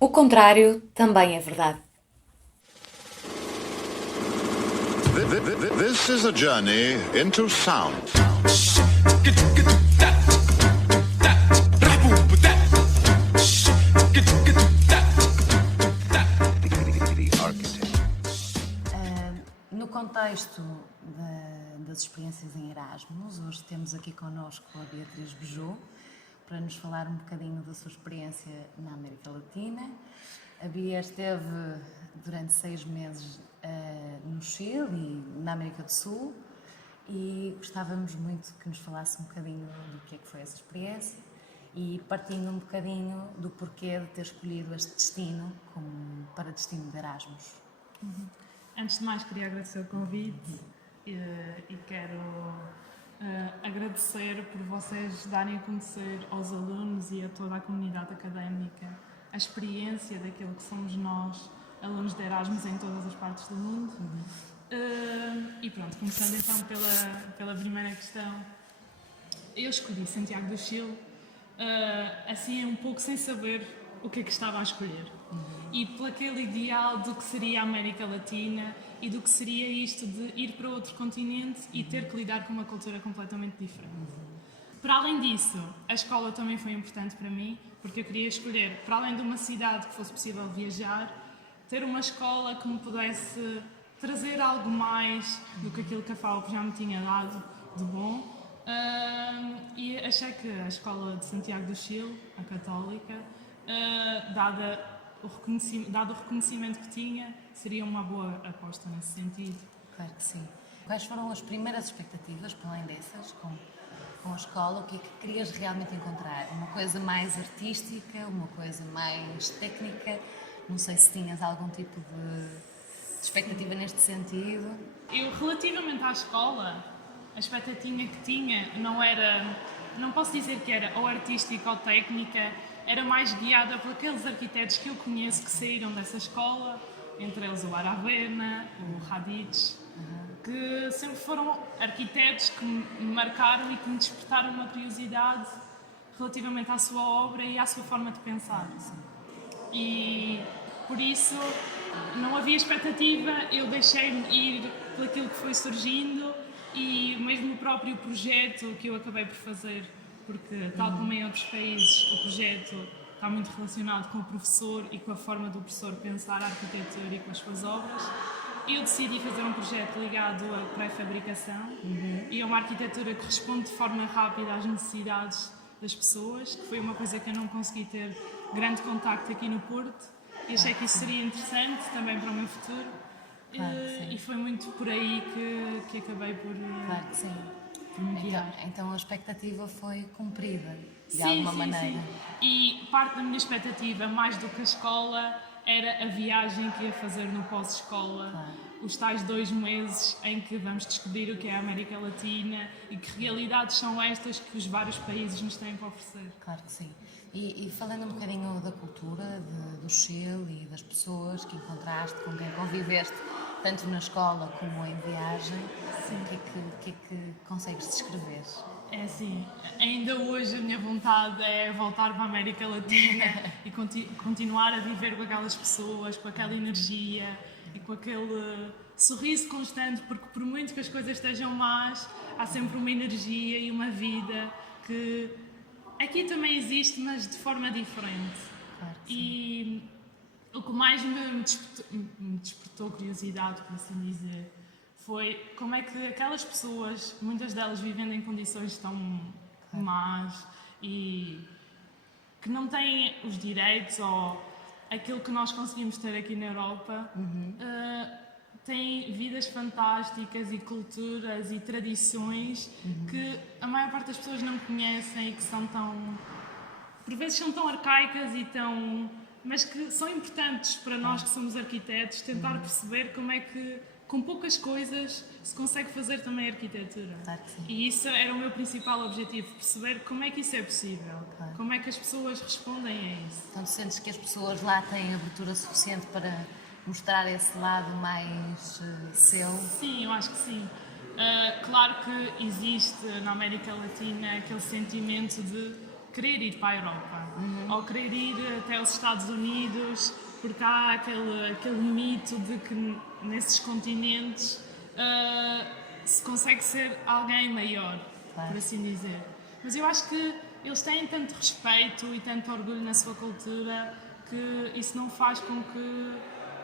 O contrário também é verdade. This is a journey into sound. No contexto das experiências em Erasmus, hoje temos aqui connosco a Beatriz Bejou para nos falar um bocadinho da sua experiência na América Latina. A Bia esteve durante 6 meses no Chile e na América do Sul e gostávamos muito que nos falasse um bocadinho do que é que foi essa experiência e partindo um bocadinho do porquê de ter escolhido este destino para destino de Erasmus. Antes de mais, queria agradecer o convite e quero agradecer por vocês darem a conhecer aos alunos e a toda a comunidade académica a experiência daquilo que somos nós, alunos de Erasmus em todas as partes do mundo. E pronto, começando então pela primeira questão. Eu escolhi Santiago do Chile, assim um pouco sem saber o que é que estava a escolher. E por aquele ideal do que seria a América Latina e do que seria isto de ir para outro continente e ter que lidar com uma cultura completamente diferente. Para além disso, a escola também foi importante para mim, porque eu queria escolher, para além de uma cidade que fosse possível viajar, ter uma escola que me pudesse trazer algo mais do que aquilo que a FAUP já me tinha dado de bom. E achei que a escola de Santiago do Chile, a católica, dado o reconhecimento que tinha, seria uma boa aposta nesse sentido. Claro que sim. Quais foram as primeiras expectativas, para além dessas, com a escola? O que é que querias realmente encontrar? Uma coisa mais artística, uma coisa mais técnica? Não sei se tinhas algum tipo de expectativa neste sentido. Eu, relativamente à escola, a expectativa que tinha não posso dizer que era ou artística ou técnica, era mais guiada por aqueles arquitetos que eu conheço que saíram dessa escola, entre eles o Aravena, o Radic, que sempre foram arquitetos que me marcaram e que me despertaram uma curiosidade relativamente à sua obra e à sua forma de pensar. E por isso não havia expectativa, eu deixei-me ir por aquilo que foi surgindo e mesmo o próprio projeto que eu acabei por fazer, porque tal como em outros países o projeto está muito relacionado com o professor e com a forma do professor pensar a arquitetura e com as suas obras. Eu decidi fazer um projeto ligado à pré-fabricação e a uma arquitetura que responde de forma rápida às necessidades das pessoas, que foi uma coisa que eu não consegui ter grande contacto aqui no Porto e achei que isso seria interessante também para o meu futuro. E foi muito por aí que acabei por me guiar. Então a expectativa foi cumprida, de alguma maneira. Sim. E parte da minha expectativa, mais do que a escola, era a viagem que ia fazer no pós-escola. Os tais 2 meses em que vamos descobrir o que é a América Latina e que realidades são estas que os vários países nos têm para oferecer. Claro que sim. E falando um bocadinho da cultura, do Chile e das pessoas que encontraste, com quem conviveste, tanto na escola como em viagem, o que é que consegues descrever? É assim, ainda hoje a minha vontade é voltar para a América Latina e continuar a viver com aquelas pessoas, com aquela energia e com aquele sorriso constante, porque por muito que as coisas estejam más, há sempre uma energia e uma vida que aqui também existe, mas de forma diferente. Claro que E o que mais me despertou curiosidade, por assim dizer, foi como é que aquelas pessoas, muitas delas vivendo em condições tão más e que não têm os direitos ou aquilo que nós conseguimos ter aqui na Europa, têm vidas fantásticas e culturas e tradições que a maior parte das pessoas não conhecem e que são por vezes são tão arcaicas e mas que são importantes para nós que somos arquitetos, tentar perceber como é que com poucas coisas se consegue fazer também arquitetura. Claro que sim. E isso era o meu principal objetivo, perceber como é que isso é possível, como é que as pessoas respondem a isso. Então tu sentes que as pessoas lá têm abertura suficiente para mostrar esse lado mais seu? Sim, eu acho que sim. Claro que existe na América Latina aquele sentimento de querer ir para a Europa ou querer ir até os Estados Unidos, porque há aquele mito de que nesses continentes se consegue ser alguém maior, Claro. por assim dizer. Mas eu acho que eles têm tanto respeito e tanto orgulho na sua cultura que isso não faz com que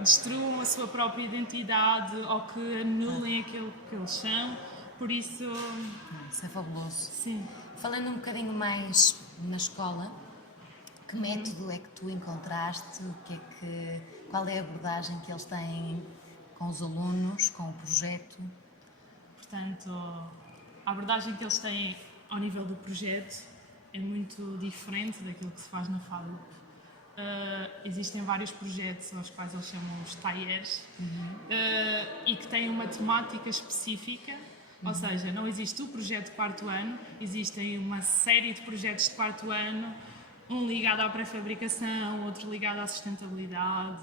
destruam a sua própria identidade ou que anulem aquilo que eles são. Por isso, Isso é fabuloso. sim. Falando um bocadinho mais na escola, que método é que tu encontraste? Qual é a abordagem que eles têm com os alunos, com o projeto? Portanto, a abordagem que eles têm ao nível do projeto é muito diferente daquilo que se faz na FADUP. Existem vários projetos aos quais eles chamam os TAIERs e que têm uma temática específica, ou seja, não existe o projeto de quarto ano, existem uma série de projetos de quarto ano, um ligado à pré-fabricação, outro ligado à sustentabilidade,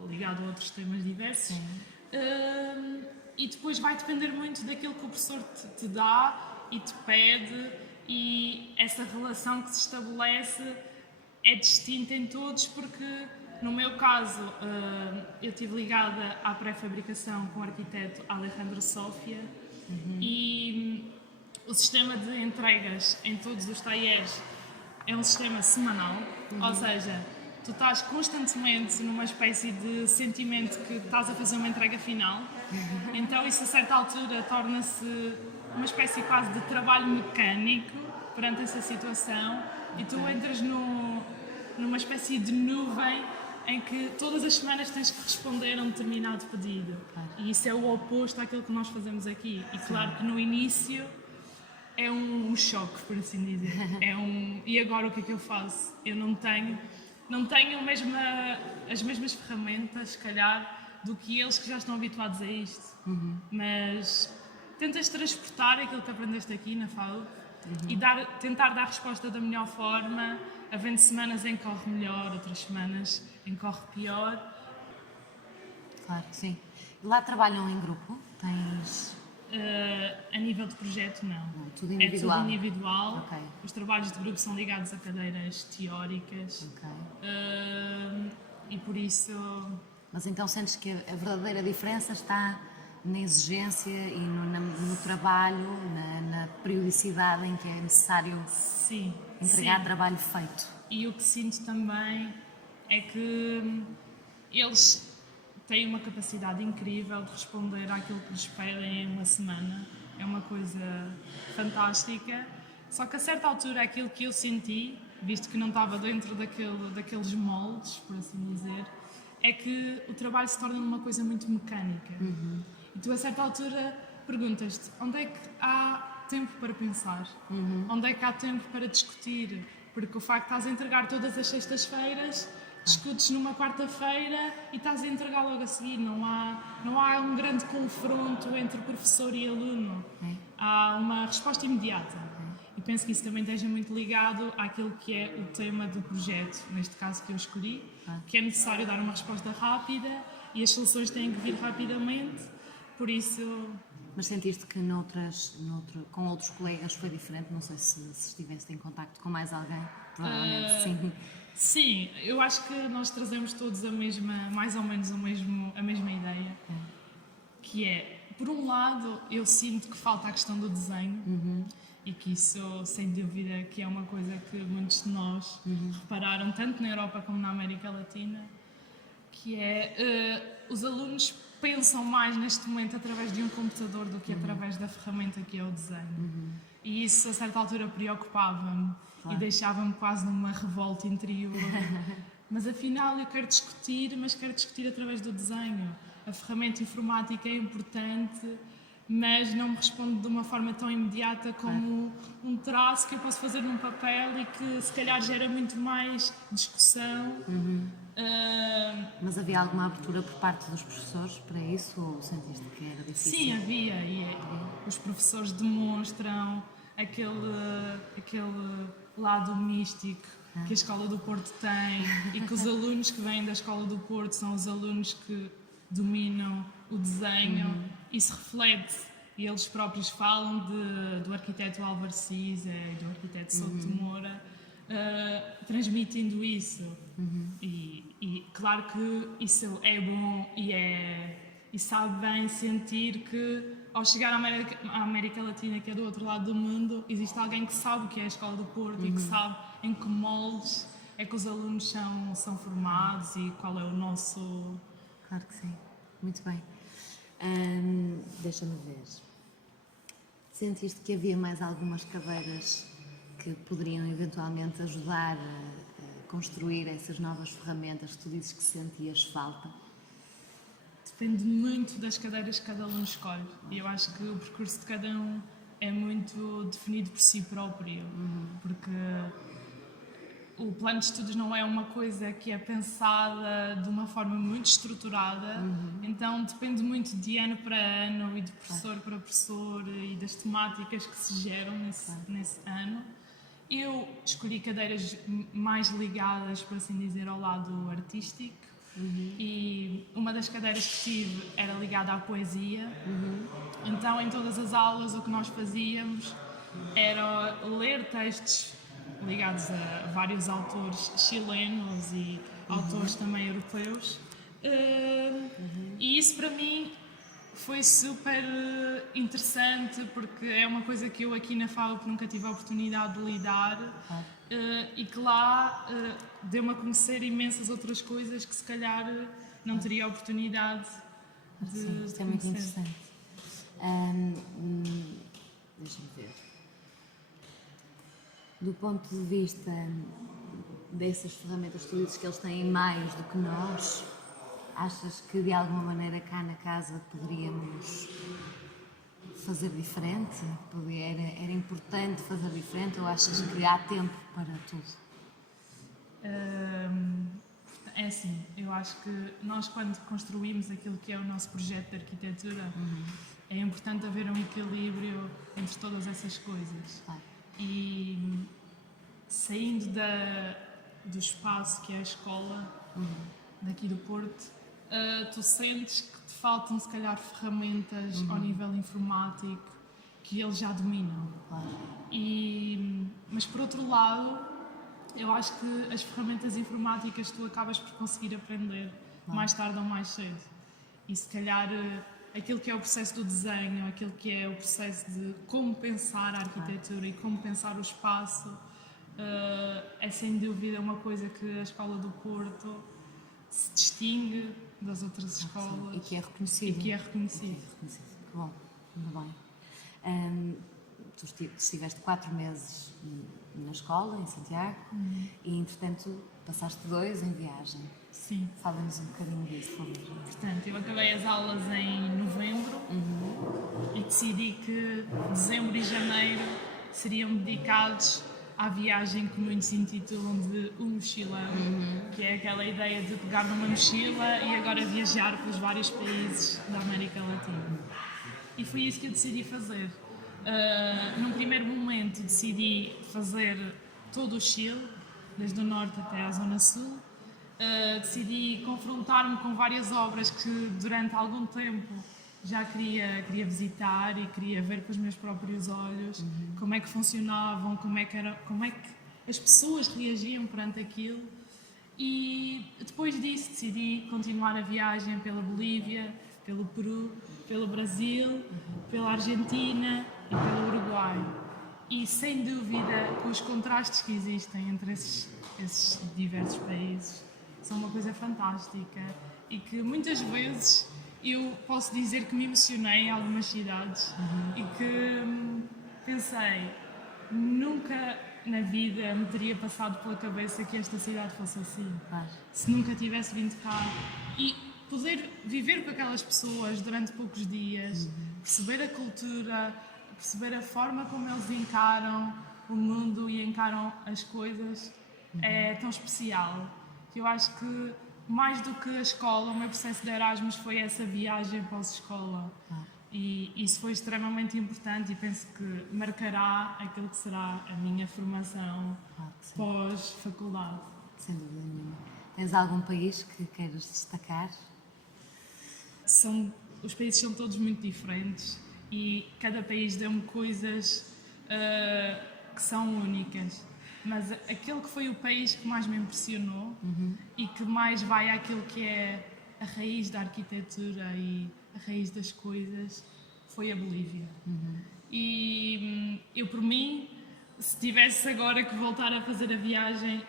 ou ligado a outros temas diversos. E depois vai depender muito daquilo que o professor te dá e te pede, e essa relação que se estabelece é distinta em todos, porque no meu caso eu estive ligada à pré-fabricação com o arquiteto Alejandro Sofia e o sistema de entregas em todos os talleres é um sistema semanal, ou seja, tu estás constantemente numa espécie de sentimento que estás a fazer uma entrega final, então isso a certa altura torna-se uma espécie quase de trabalho mecânico perante essa situação e tu entras numa espécie de nuvem em que todas as semanas tens que responder a um determinado pedido. E isso é o oposto àquilo que nós fazemos aqui. E claro que no início é um choque, por assim dizer. E agora o que é que eu faço? Eu não tenho as mesmas ferramentas, se calhar, do que eles que já estão habituados a isto. Mas tentas transportar aquilo que aprendeste aqui na FAUP e tentar dar resposta da melhor forma, havendo semanas em que corre melhor, outras semanas em que corre pior. Claro que sim. E lá trabalham em grupo? Tens... A nível de projeto, não. Tudo individual? É tudo individual. Ok. Os trabalhos de grupo são ligados a cadeiras teóricas. Ok. E por isso... Mas então sentes que a verdadeira diferença está na exigência e no trabalho, na periodicidade em que é necessário Sim, entregar sim. trabalho feito. E o que sinto também é que eles têm uma capacidade incrível de responder àquilo que lhes pedem em uma semana. É uma coisa fantástica. Só que a certa altura aquilo que eu senti, visto que não estava dentro daqueles moldes, por assim dizer, é que o trabalho se torna uma coisa muito mecânica. E tu a certa altura perguntas-te onde é que há tempo para pensar? Onde é que há tempo para discutir? Porque o facto de estás a entregar todas as sextas-feiras, discutes numa quarta-feira e estás a entregar logo a seguir. Não há um grande confronto entre professor e aluno. Há uma resposta imediata. E penso que isso também esteja muito ligado àquilo que é o tema do projeto, neste caso que eu escolhi, que é necessário dar uma resposta rápida e as soluções têm que vir rapidamente. Por isso... Mas sentiste que com outros colegas foi diferente? Não sei se estiveste em contacto com mais alguém. Provavelmente sim. Sim, eu acho que nós trazemos todos mais ou menos a mesma ideia. Que é, por um lado, eu sinto que falta a questão do desenho e que isso, sem dúvida, que é uma coisa que muitos de nós repararam, tanto na Europa como na América Latina, que é os alunos pensam mais neste momento através de um computador do que através da ferramenta que é o desenho. E isso a certa altura preocupava-me e deixava-me quase numa revolta interior. Mas afinal eu quero discutir, mas quero discutir através do desenho. A ferramenta informática é importante, mas não me responde de uma forma tão imediata como um traço que eu posso fazer num papel e que se calhar gera muito mais discussão. Mas havia alguma abertura por parte dos professores para isso ou sentiste que era difícil? Sim, havia. Os professores demonstram aquele lado místico que a Escola do Porto tem e que os alunos que vêm da Escola do Porto são os alunos que dominam o desenho. Isso reflete, e eles próprios falam do arquiteto Álvaro Siza e do arquiteto Souto de Moura, transmitindo isso. E claro que isso é bom e sabe bem sentir que ao chegar à América Latina, que é do outro lado do mundo, existe alguém que sabe o que é a Escola do Porto e que sabe em que moldes é que os alunos são formados e qual é o nosso... Claro que sim. Muito bem. Deixa-me ver. Sentiste que havia mais algumas cadeiras que poderiam eventualmente ajudar a construir essas novas ferramentas que tu dizes que sentias falta? Depende muito das cadeiras que cada aluno escolhe. E eu acho que o percurso de cada um é muito definido por si próprio. Porque o plano de estudos não é uma coisa que é pensada de uma forma muito estruturada. Então depende muito de ano para ano e de professor para professor e das temáticas que se geram nesse ano. Eu escolhi cadeiras mais ligadas, por assim dizer, ao lado artístico. E uma das cadeiras que tive era ligada à poesia. Então, em todas as aulas, o que nós fazíamos era ler textos ligados a vários autores chilenos e autores também europeus. E isso, para mim, foi super interessante porque é uma coisa que eu aqui na FAUP nunca tive a oportunidade de lidar. E que lá deu-me a conhecer imensas outras coisas que se calhar não teria a oportunidade de Sim, isto é muito conhecer. interessante. Deixa-me ver. Do ponto de vista dessas ferramentas, tu dizes que eles têm mais do que nós. Achas que de alguma maneira cá na casa poderíamos fazer diferente? Era importante fazer diferente ou achas que há tempo para tudo? É assim, eu acho que nós quando construímos aquilo que é o nosso projeto de arquitetura é importante haver um equilíbrio entre todas essas coisas. Claro. E saindo do espaço que é a escola daqui do Porto, tu sentes que te faltam se calhar ferramentas ao nível informático que eles já dominam. Claro. Mas por outro lado, eu acho que as ferramentas informáticas tu acabas por conseguir aprender mais tarde ou mais cedo. E se calhar aquilo que é o processo do desenho, aquilo que é o processo de como pensar a arquitetura e como pensar o espaço, é sem dúvida uma coisa que a Escola do Porto se distingue das outras escolas. E que é reconhecido. E que é reconhecido. Que bom, muito bem. Tu estiveste 4 meses na escola, em Santiago, e entretanto passaste 2 em viagem. Sim. Fala-nos um bocadinho disso, por favor. Portanto, eu acabei as aulas em novembro e decidi que dezembro e janeiro seriam dedicados à viagem que muitos intitulam de um mochilão, que é aquela ideia de pegar numa mochila e agora viajar pelos vários países da América Latina. E foi isso que eu decidi fazer. Num primeiro momento decidi fazer todo o Chile, desde o norte até à zona sul. Decidi confrontar-me com várias obras que durante algum tempo já queria visitar e queria ver com os meus próprios olhos como é que funcionavam, como é que as pessoas reagiam perante aquilo. E depois disso decidi continuar a viagem pela Bolívia, pelo Peru, pelo Brasil, pela Argentina e pelo Uruguai. E sem dúvida que os contrastes que existem entre esses diversos países são uma coisa fantástica e que muitas vezes eu posso dizer que me emocionei em algumas cidades e que pensei, nunca na vida me teria passado pela cabeça que esta cidade fosse assim. Claro. Se nunca tivesse vindo cá e poder viver com aquelas pessoas durante poucos dias, perceber a cultura, perceber a forma como eles encaram o mundo e encaram as coisas, é tão especial que eu acho que mais do que a escola, o meu processo de Erasmus foi essa viagem pós-escola. E isso foi extremamente importante e penso que marcará aquilo que será a minha formação pós-faculdade. Sem dúvida nenhuma. Tens algum país que queiras destacar? Os países são todos muito diferentes e cada país deu-me coisas que são únicas. mas aquele que foi o país que mais me impressionou e que mais vai àquilo que é a raiz da arquitetura e a raiz das coisas foi a Bolívia. E eu, por mim, se tivesse agora que voltar a fazer a viagem,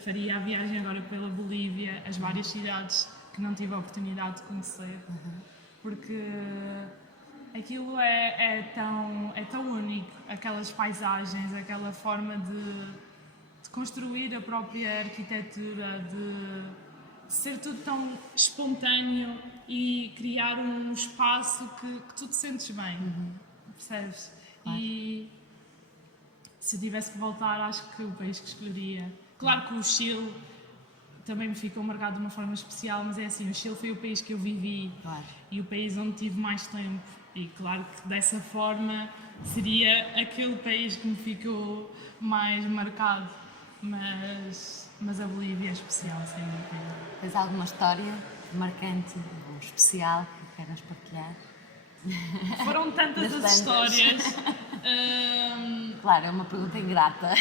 faria a viagem agora pela Bolívia, as várias cidades que não tive a oportunidade de conhecer, porque aquilo é tão único, aquelas paisagens, aquela forma de construir a própria arquitetura, de ser tudo tão espontâneo e criar um espaço que tu te sentes bem, percebes? Claro. E se eu tivesse que voltar, acho que o país que escolheria. Claro que o Chile também me ficou marcado de uma forma especial, mas é assim, o Chile foi o país que eu vivi Claro. e o país onde tive mais tempo. E claro que dessa forma seria aquele país que me ficou mais marcado, mas a Bolívia é especial, sem dúvida. Tens alguma história marcante ou especial que queiras partilhar? Foram tantas Das as tantas. histórias. Claro, é uma pergunta ingrata.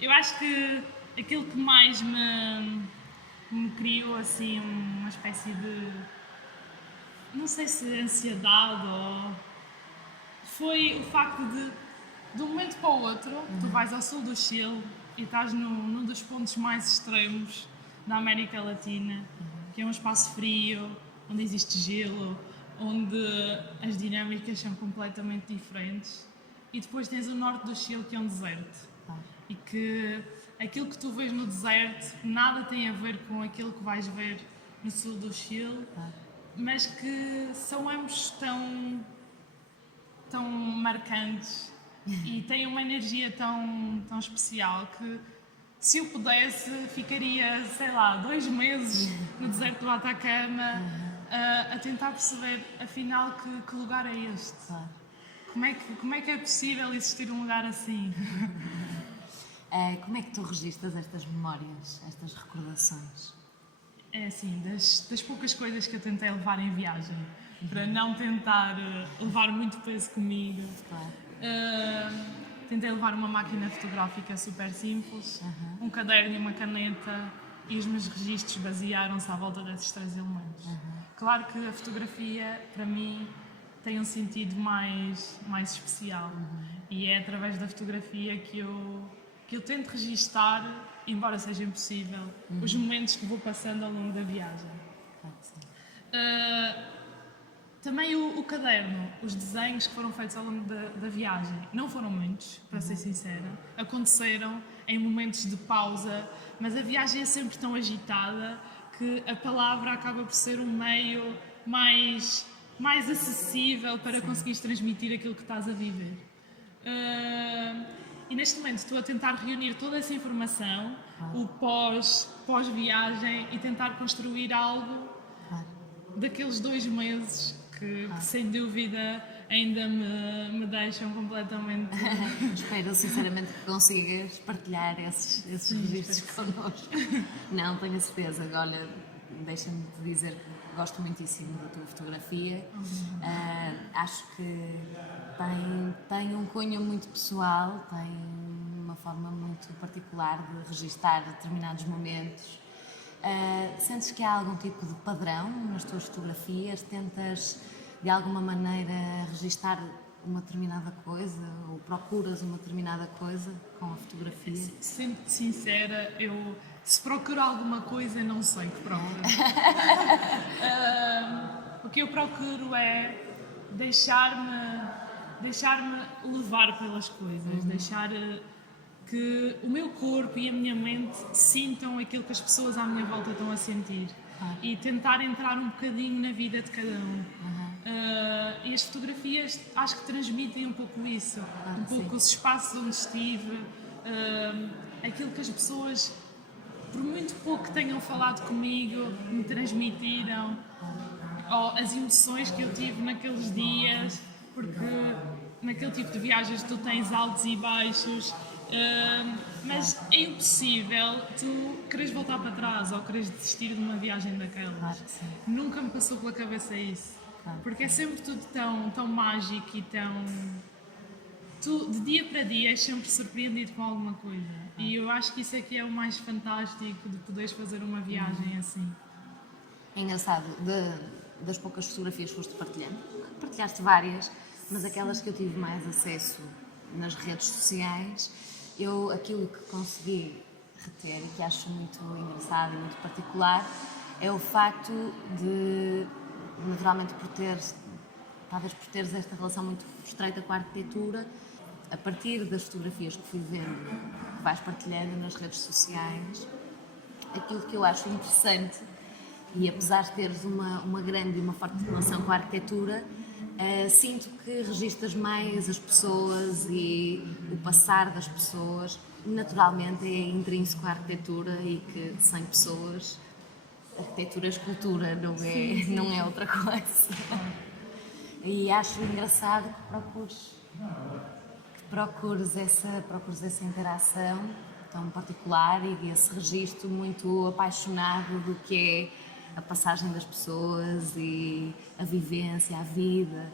Eu acho que aquilo que mais me criou assim uma espécie de, não sei se ansiedade ou, foi o facto de um momento para o outro, tu vais ao sul do Chile e estás num dos pontos mais extremos da América Latina, que é um espaço frio, onde existe gelo, onde as dinâmicas são completamente diferentes, e depois tens o norte do Chile, que é um deserto. E que aquilo que tu vês no deserto nada tem a ver com aquilo que vais ver no sul do Chile, mas que são ambos tão marcantes e têm uma energia tão especial que, se eu pudesse, ficaria, sei lá, 2 meses no deserto do Atacama a tentar perceber, afinal, que lugar é este? Claro. Como é que é possível existir um lugar assim? Como é que tu registras estas memórias, estas recordações? É assim, das poucas coisas que eu tentei levar em viagem, para não tentar levar muito peso comigo, Claro. tentei levar uma máquina fotográfica super simples, um caderno e uma caneta, e os meus registros basearam-se à volta desses 3 elementos. Claro que a fotografia, para mim, tem um sentido mais especial, e é através da fotografia que eu tento registar, embora seja impossível, os momentos que vou passando ao longo da viagem. Claro que sim. Também o caderno, os desenhos que foram feitos ao longo da viagem, não foram muitos, para ser sincera. Aconteceram em momentos de pausa, mas a viagem é sempre tão agitada que a palavra acaba por ser um meio mais acessível para conseguires transmitir aquilo que estás a viver. E neste momento estou a tentar reunir toda essa informação, o pós-viagem, e tentar construir algo daqueles 2 meses que sem dúvida ainda me deixam completamente... Espero sinceramente que consigas partilhar esses registros connosco. Não, tenho a certeza. Olha, deixa-me te dizer que gosto muitíssimo da tua fotografia. Acho que tem um cunho muito pessoal, tem uma forma muito particular de registar determinados momentos. Sentes que há algum tipo de padrão nas tuas fotografias? Tentas de alguma maneira registar uma determinada coisa ou procuras uma determinada coisa com a fotografia? Sendo-te sincera, eu, se procuro alguma coisa, não sei o que procuro. O que eu procuro é deixar-me levar pelas coisas, deixar que o meu corpo e a minha mente sintam aquilo que as pessoas à minha volta estão a sentir, e tentar entrar um bocadinho na vida de cada um. E as fotografias acho que transmitem um pouco isso, um pouco os espaços onde estive, aquilo que as pessoas, por muito pouco que tenham falado comigo, me transmitiram, ou as emoções que eu tive naqueles dias, porque naquele tipo de viagens tu tens altos e baixos, mas é impossível tu queres voltar para trás ou queres desistir de uma viagem daquelas. Claro que sim. Nunca me passou pela cabeça isso, porque é sempre tudo tão mágico e tu de dia para dia és sempre surpreendido com alguma coisa. E eu acho que isso é que é o mais fantástico de poderes fazer uma viagem assim. É engraçado, das poucas fotografias que foste partilhando, partilhaste várias, mas aquelas que eu tive mais acesso nas redes sociais, aquilo que consegui reter e que acho muito engraçado e muito particular é o facto de, naturalmente talvez por teres esta relação muito estreita com a arquitetura, a partir das fotografias que fui vendo, que vais partilhando nas redes sociais, aquilo que eu acho interessante, e apesar de teres uma grande e uma forte relação com a arquitetura, sinto que registras mais as pessoas e o passar das pessoas. Naturalmente é intrínseco à arquitetura e que sem pessoas, arquitetura é escultura, não é outra coisa. E acho engraçado que procures essa interação tão particular e esse registro muito apaixonado do que é a passagem das pessoas e a vivência, a vida.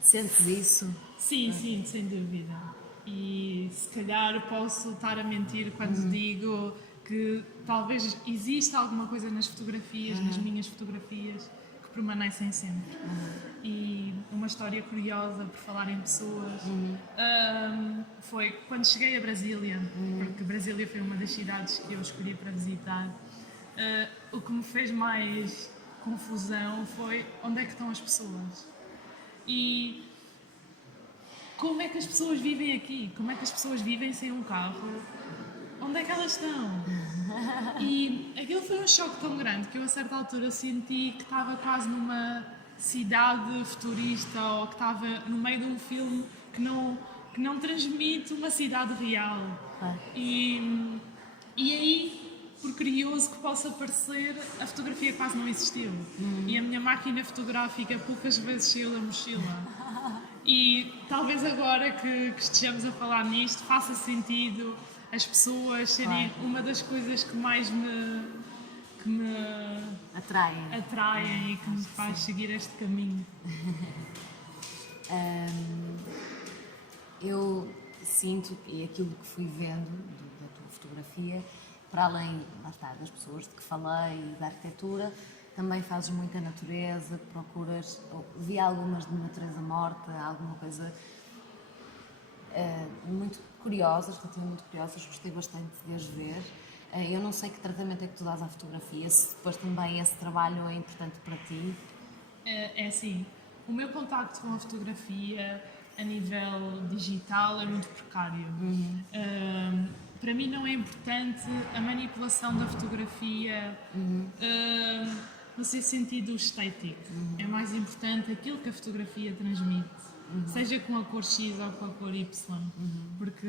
Sentes isso? Sim, sem dúvida. E se calhar posso estar a mentir quando digo que talvez exista alguma coisa nas fotografias, nas minhas fotografias, que permanecem sempre. E uma história curiosa, por falar em pessoas, foi quando cheguei a Brasília, porque Brasília foi uma das cidades que eu escolhi para visitar. O que me fez mais confusão foi onde é que estão as pessoas e como é que as pessoas vivem aqui, como é que as pessoas vivem sem um carro, onde é que elas estão? E aquilo foi um choque tão grande que eu a certa altura senti que estava quase numa cidade futurista ou que estava no meio de um filme que não transmite uma cidade real. E aí, por curioso que possa parecer, a fotografia quase não existiu. E a minha máquina fotográfica poucas vezes saiu da mochila. E talvez agora que estejamos a falar nisto faça sentido as pessoas serem uma das coisas que mais me atraem e que me faz seguir este caminho. Eu sinto, e aquilo que fui vendo da tua fotografia, para além das pessoas de que falei e da arquitetura, também fazes muita natureza, procuras, vi algumas de natureza morta, alguma coisa muito curiosas, relativamente curiosas, gostei bastante de as ver. Eu não sei que tratamento é que tu dás à fotografia, se depois também esse trabalho é importante para ti. É assim, o meu contacto com a fotografia a nível digital é muito precário. Para mim não é importante a manipulação da fotografia no seu sentido estético. É mais importante aquilo que a fotografia transmite, seja com a cor X ou com a cor Y, porque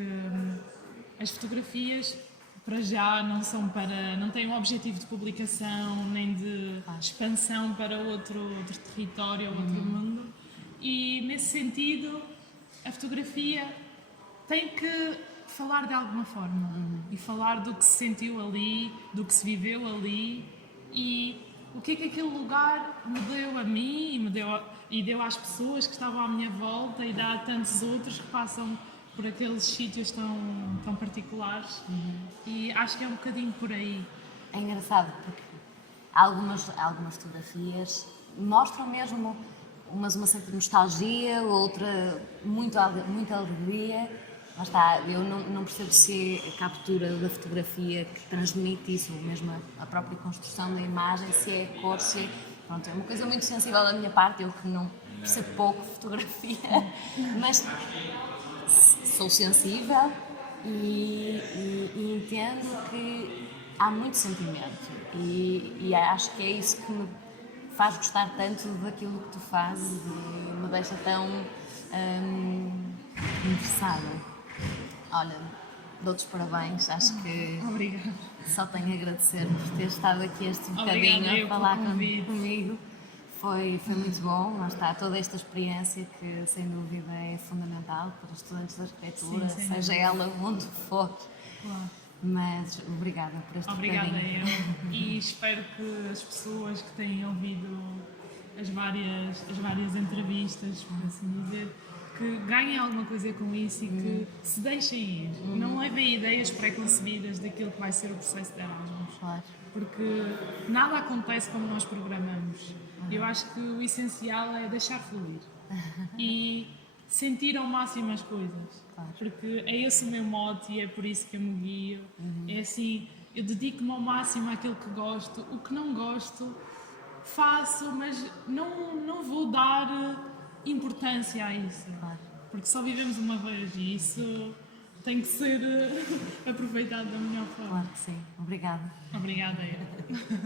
as fotografias para já não têm um objetivo de publicação nem de expansão para outro território ou outro mundo, e nesse sentido a fotografia tem que falar de alguma forma e falar do que se sentiu ali, do que se viveu ali e o que é que aquele lugar me deu a mim e deu às pessoas que estavam à minha volta e dá a tantos outros que passam por aqueles sítios tão particulares. E acho que é um bocadinho por aí. É engraçado porque algumas fotografias mostram mesmo uma certa nostalgia, outra muita alegria. Lá está, eu não percebo se a captura da fotografia que transmite isso, ou mesmo a própria construção da imagem, se é a cor, se é... Pronto, é uma coisa muito sensível da minha parte, eu que não percebo pouco de fotografia, mas sou sensível e entendo que há muito sentimento e acho que é isso que me faz gostar tanto daquilo que tu fazes e me deixa tão interessada. Olha, dou-te os parabéns, acho que Obrigada. só tenho a agradecer por ter estado aqui este Obrigada bocadinho a falar comigo. Foi muito bom, lá está, toda esta experiência que sem dúvida é fundamental para os estudantes de arquitetura, Sim, seja ela onde for. Claro. Mas obrigada por este Obrigada bocadinho. eu e espero que as pessoas que têm ouvido as várias entrevistas, por assim dizer, que ganhem alguma coisa com isso e que se deixem ir. Não levem ideias pré-concebidas daquilo que vai ser o processo de Erasmus. Claro. Porque nada acontece como nós programamos. Eu acho que o essencial é deixar fluir e sentir ao máximo as coisas. Claro. Porque é esse o meu mote e é por isso que eu me guio. É assim, eu dedico-me ao máximo àquilo que gosto. O que não gosto, faço, mas não vou dar importância a isso. Claro. Porque só vivemos uma vez e isso tem que ser aproveitado da melhor forma. Claro que sim. Obrigada. Obrigada, eu.